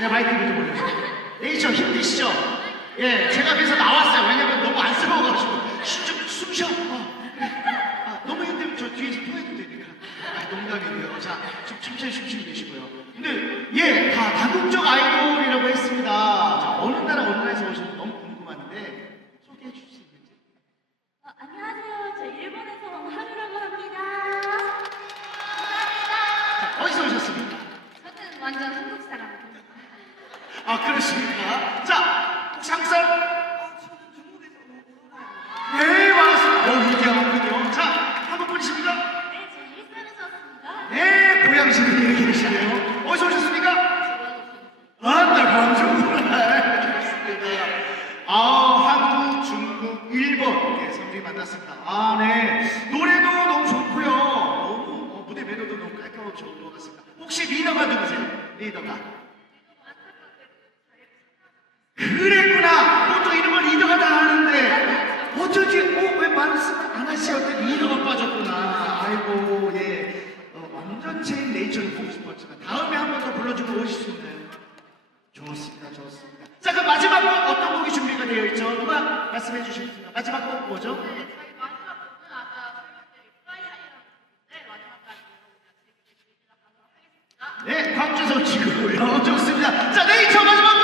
네, 마이크를 좀 올려주세요. 네이처 힘드시죠? 예, 제가 그래서 나왔어요. 왜냐면 너무 안쓰러워가지고 숨 쉬어. 너무 힘들면 저 뒤에서 토해도 되니까. 농담이고요. 자, 좀 천천히 숨쉬고 계시고요. 근데 예, 다 다국적 아이돌이라고 했습니다. 자, 어느 나라에서 오셨는지 너무 궁금한데 소개해 주실 수 있는지? 안녕하세요. 저 일본에서 온 하루라고 합니다. 자, 어디서 오셨습니까? 저는 완전 한국 사람입니다. 그러십니까? 자, 혹시 한국 사람? 네, 반갑습니다. 유기하군요. 자, 한국 분이십니까? 네, 저 일산에서 왔습니다. 네, 고향시는 여기 계시네요. 어디서 오셨습니까? 네, 광주구나. 좋습니다. 한국, 중국, 일본. 네, 선생님 만났습니다. 네. 노래도 너무 좋고요. 너무, 무대 매너도 너무 깔끔하고 좋은 것 같습니다. 혹시 리더가 누구세요? 리더가? 그랬구나. 보통 이런 걸 리더가 다 하는데 어쩐지 왜 말씀 안 하시었더니 리더가 빠졌구나. 아이고 예. 완전체인 네이처를 보고 싶었지만 다음에 한 번 더 불러주고 오실 수 있나요? 좋습니다. 좋습니다. 자, 그럼 마지막 곡 어떤 곡이 준비가 되어 있죠? 누가 말씀해 주시겠습니까? 마지막 곡 뭐죠? 저희 마지막 곡은 아까 설명드린 프라이 하이라는 마지막까지 여러분들 즐기면서 가도록 하겠습니다. 네, 광주에서 지고요. 좋습니다. 자, 네이처 마지막